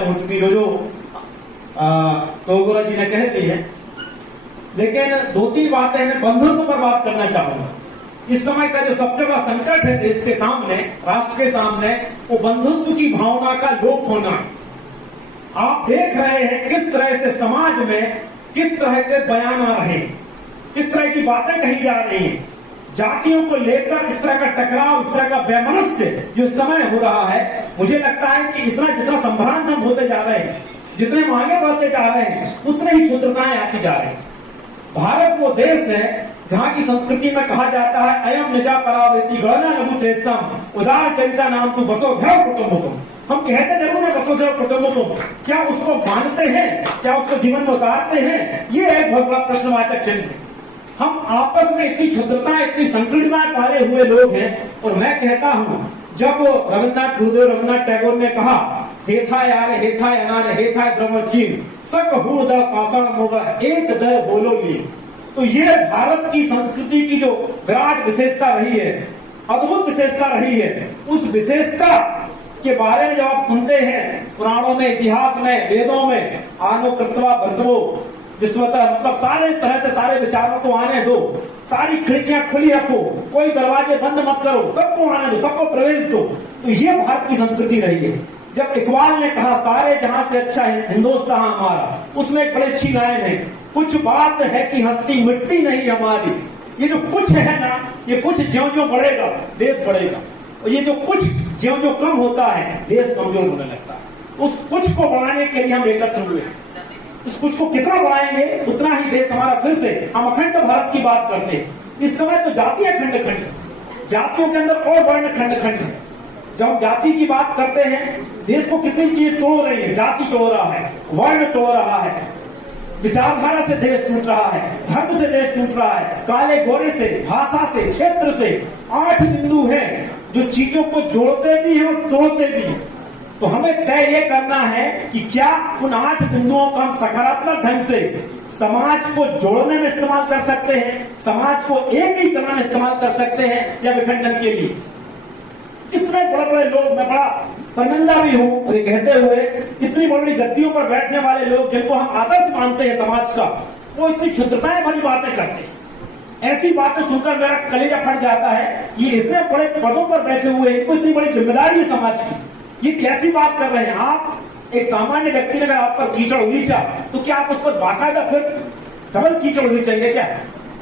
हो चुकी जो सोगोरा जी ने कह दी है, लेकिन दो तीन बातें मैं बंधुत्व पर बात करना चाहूंगा। इस समय का जो सबसे बड़ा संकट है देश के सामने, राष्ट्र के सामने, वो बंधुत्व की भावना का लोप होना। आप देख रहे हैं किस तरह से समाज में किस तरह के बयान आ रहे हैं, किस तरह की बातें कही जा रही हैं, जातियों को लेकर इस तरह का टकराव, इस तरह का वैमनस्य जो समय हो रहा है। मुझे लगता है कि इतना जितना संभ्रांत हम होते जा रहे हैं, जितने आगे बढ़ते जा रहे हैं, उतने ही क्षुद्रताएं आती जा रही हैं। भारत वो देश है जहाँ की संस्कृति में कहा जाता है अयम निजा परावृत्ति गणना लघु चेतम उदार चरिता नाम तू वसुधैव कुटुम्बकम। हम कहते जरूर है वसुधैव कुटुम्बकम, क्या उसको मानते हैं, क्या उसको जीवन में उतारते हैं? ये एक बहुत बड़ा प्रश्नवाचक चिन्ह है। हम आपस में इतनी क्षुद्रता, इतनी संकीर्णताएं पाले हुए लोग हैं। और मैं कहता हूं, जब गुरुदेव रविन्द्रनाथ टैगोर ने कहा हेथा यार हेथा अनार हेथा द्रवण चीन सक हूं द पाषाण मोग एक द बोलो ली, तो ये भारत की संस्कृति की जो विराट विशेषता रही है, अद्भुत विशेषता रही है, उस विशेषता के बारे में जब आप सुनते हैं पुराणों में, इतिहास में, वेदों में, आनो कृत्वा बद्धवो विश्वतः, मतलब सारे तरह से सारे विचारों को आने दो, सारी खिड़कियां खुली रखो, कोई दरवाजे बंद मत करो, सबको आने दो, सबको प्रवेश दो। तो ये भारत की संस्कृति रही है। जब इकबाल ने कहा सारे जहां से अच्छा है हिंदुस्तान हमारा, उसमें एक बड़ी अच्छी लाइन है, कुछ बात है कि हस्ती मिट्टी नहीं हमारी। ये जो कुछ है ना, ये कुछ ज्यों ज्यों बढ़ेगा देश बढ़ेगा, और ये जो कुछ ज्यों ज्यों कम होता है देश कमजोर होने लगता है। उस कुछ को बढ़ाने के लिए हम एकत्र हुए, उस कुछ को कितना बढ़ाएंगे उतना ही देश हमारा फिर से, हम अखंड भारत की बात करते हैं। इस समय तो जाति खंड खंड, जातियों के अंदर और वर्ण खंड खंड है। जब हम जाति की बात करते हैं, देश को कितनी चीजें तोड़ रही है, जाति तोड़ रहा है, वर्ण तोड़ रहा है, विचारधारा से देश टूट रहा है, धर्म से देश टूट रहा है, काले गोरे से, भाषा से, क्षेत्र से। 8 बिंदु हैं जो चीजों को जोड़ते भी हैं और तोड़ते भी हैं। तो हमें तय ये करना है कि क्या उन 8 बिंदुओं को हम सकारात्मक ढंग से समाज को जोड़ने में इस्तेमाल कर सकते हैं, समाज को एक ही करने में इस्तेमाल कर सकते हैं, या विखंडन के लिए। इतने बड़े बड़े लोग, मैं बड़ा शर्मिंदा भी हूं और ये कहते हुए, इतनी बड़ी गद्दियों पर बैठने वाले लोग जिनको हम आदर्श मानते हैं समाज का, वो इतनी क्षुद्रताएं भरी बातें करते हैं। ऐसी बातें सुनकर मेरा कलेजा फट जाता है। ये इतने बड़े पदों पर बैठे हुए, इनको इतनी बड़ी जिम्मेदारी है समाज की, ये कैसी बात कर रहे हैं आप? एक सामान्य व्यक्ति ने अगर आप पर कीचड़ उलीचा, तो क्या आप उस पर बाकायदा फिर डबल कीचड़ उलीचेंगे क्या?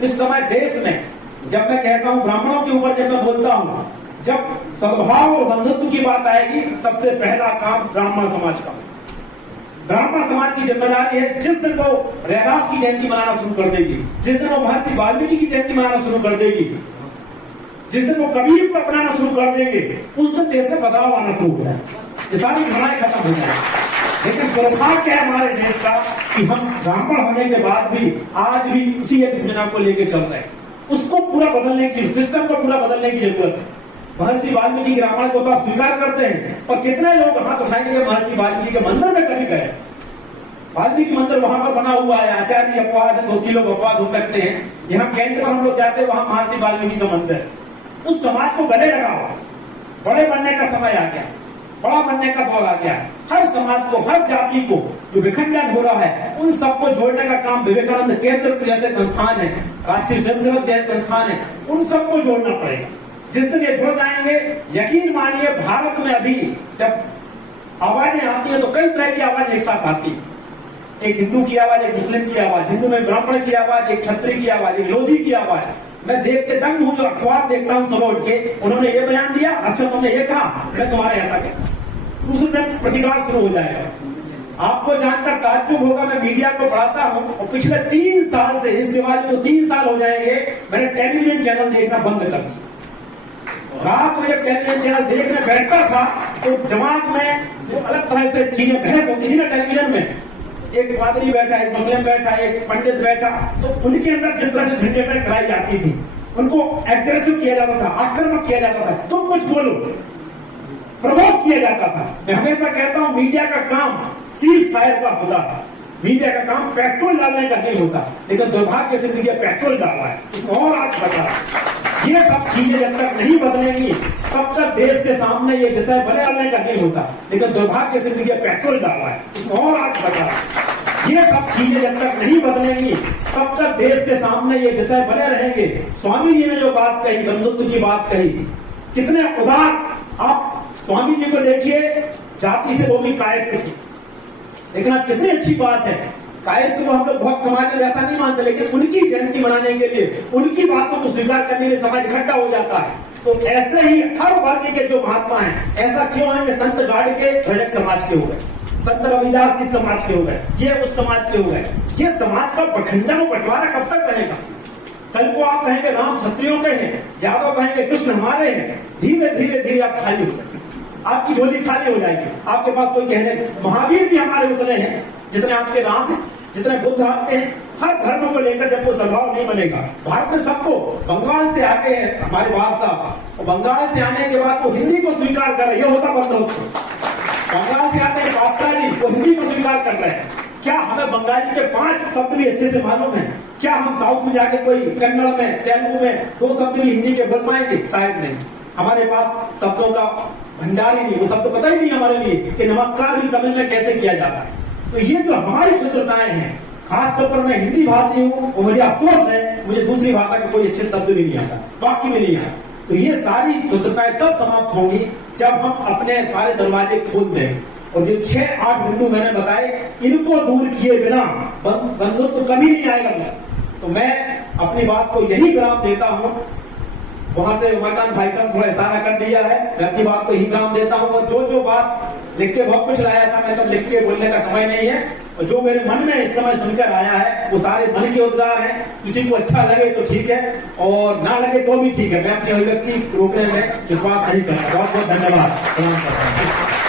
इस समय देश में, जब मैं कहता हूं ब्राह्मणों के ऊपर, जब मैं बोलता हूं, जब सद्भाव और बंधुत्व की बात आएगी, सबसे पहला काम ब्राह्मण समाज का, ब्राह्मण समाज की जिम्मेदारी है। जिस दिन वो रैदास की जयंती मनाना शुरू कर देगी, जिस दिन वो महर्षि वाल्मीकि की जयंती मनाना शुरू कर देगी, जिस दिन वो कबीर को अपनाना शुरू कर देंगे, उस दिन देश में बदलाव आना शुरू हो जाए, ये सारी घटनाएं खत्म हो जाए। लेकिन दुर्भाग्य क्या है हमारे देश का कि हम ब्राह्मण होने के बाद भी आज भी उसी एक योजना को लेकर चल रहे हैं। उसको पूरा बदलने की, सिस्टम को पूरा बदलने की जरूरत है। महर्षि वाल्मीकि के रामायण को तो आप स्वीकार करते हैं, और कितने लोग हाथ उठाएंगे कि महर्षि वाल्मीकि के मंदिर में कभी गए? वाल्मीकि मंदिर वहां पर बना हुआ है, आचार्य अपवाद है, 2-3 लोग अपवाद हो सकते हैं। यहाँ कैंट पर हम लोग जाते हैं, वहां महर्षि वाल्मीकि का मंदिर है। उस समाज को गले लगाओ, बड़े बनने का समय आ गया, बड़ा बनने का दौर आ गया है। हर समाज को, हर जाति को जो विखंडन हो रहा है, उन सबको जोड़ने का काम विवेकानंद केंद्र जैसे संस्थान है, राष्ट्रीय स्वयंसेवक जैसे संस्थान है, उन सबको जोड़ना पड़ेगा। जिस दिन ये जुड़ जाएंगे, यकीन मानिए भारत में अभी जब आवाजें आती है तो कई तरह की आवाज एक साथ आती है। एक हिंदू की आवाज, एक मुस्लिम की आवाज, हिंदू में ब्राह्मण की आवाज, एक क्षत्रिय की आवाज, एक लोधी की आवाज। मैं देख के दंग हूं, जो अखबार देखता हूं सुबह उठ के, उन्होंने ये बयान दिया, अच्छा तुमने ये कहा, मैं तुम्हारे ऐसा कहता। दूसरे दिन प्रतिकार शुरू हो जाएगा। आपको जानकर ताज्जुब होगा, मैं मीडिया को पढ़ाता हूं और पिछले 3 साल से, इस दिवाली को 3 साल हो जाएंगे, मैंने टेलीविजन चैनल देखना बंद कर दिया। रात को जब टेलीविजन चैनल देखने बैठता था तो दिमाग में जो अलग तरह से चीजें बहस होती थी ना टेलीविजन में, एक पादरी बैठा, एक मुस्लिम बैठा, एक पंडित बैठा, तो उनके अंदर जिस तरह से झंझटें कराई जाती थी, उनको एग्रेसिव किया जाता था, आक्रामक किया जाता था, तुम कुछ बोलो, प्रमोट किया जाता था। मैं हमेशा कहता हूं मीडिया का काम सीज फायर का होता है, मीडिया का काम पेट्रोल डालने का नहीं होता। लेकिन दुर्भाग्य से मीडिया पेट्रोल डाल रहा है, इसमें और आग बचा रहा है। ये सब चीजें जब तक नहीं बदलेंगी तब तक देश के सामने ये विषय बने रहने का नहीं होता। लेकिन दुर्भाग्य से मीडिया पेट्रोल डाल रहा है, उसमें और आग लगा रहा है। ये सब चीजें जब तक नहीं बदलेंगी तब तक देश के सामने ये विषय बने रहेंगे। स्वामी जी ने जो बात कही, बंधुत्व की बात कही, कितने उदार। आप स्वामी जी को देखिए, जाति से वो भी कायस्थ थी, लेकिन आज कितनी अच्छी बात है। कायस्थ को हम लोग बहुत समाज में ऐसा नहीं मानते, लेकिन उनकी जयंती मनाने के लिए, उनकी बातों को स्वीकार करने में समाज इकट्ठा हो जाता है। तो ऐसे ही हर वर्ग के जो महात्मा हैं, ऐसा क्यों है कि संत गाड़ के भजक समाज के हो गए, संत रविदास किस समाज के हो गए, ये उस समाज के हो गए। ये समाज का बखंडन बंटवारा कब तक रहेगा? कल को आप कहेंगे राम क्षत्रियों के हैं, यादव कहेंगे कृष्ण हमारे हैं, धीरे धीरे धीरे आप खाली हो जाएंगे, आपकी झोली खाली हो जाएगी। आपके पास कोई कहने, महावीर भी हमारे उतने हैं जितने आपके राम हैं, जितने बुद्ध आपके हैं। हर धर्म को लेकर जब वो सद्भाव नहीं बनेगा, भारत में सबको, बंगाल से आके हैं हमारे बादशाह, और बंगाल से आने के बाद वो हिंदी को स्वीकार कर रहे, ये होता बंधुत्व। बंगाल से आते हैं बादशाह जी, वो हिंदी को स्वीकार कर रहे हैं। क्या हमें बंगाली के 5 शब्द भी अच्छे से मालूम है? क्या हम साउथ में जाके कोई कन्नड़ में, तेलुगु में 2 शब्द भी हिंदी के बोल पाएंगे? शायद नहीं। हमारे पास शब्दों का भंडार ही नहीं, वो शब्द पता ही नहीं हमारे लिए कि नमस्कार भी तमिल में कैसे किया जाता है। तो ये जो हमारी शुद्धताएं हैं, खासतौर पर मैं हिंदी भाषी हूँ और मुझे अफसोस है, मुझे दूसरी भाषा के कोई अच्छे शब्द भी नहीं आता, वाक्य भी नहीं आता। तो ये सारी शुद्धताएं तब समाप्त होंगी जब हम अपने सारे दरवाजे खोल दें। और जो 6-8 बिंदु मैंने बताए, इनको दूर किए बिना बंधुत्व तो कभी नहीं आएगा। तो मैं अपनी बात को यही विराम देता हूँ। वहां से उमाकांत भाई साहब थोड़ा इशारा कर दिया है, मैं अपनी बात को ही विराम देता हूँ। और जो बात लिख के बहुत कुछ लाया था, मैं तब लिख के बोलने का समय नहीं है, और जो मेरे मन में इस समय सुनकर आया है वो सारे मन के उद्गार हैं। किसी को अच्छा लगे तो ठीक है, और ना लगे तो भी ठीक है। मैं अपनी अभिव्यक्ति रोकने में विश्वास नहीं करता। बहुत बहुत धन्यवाद।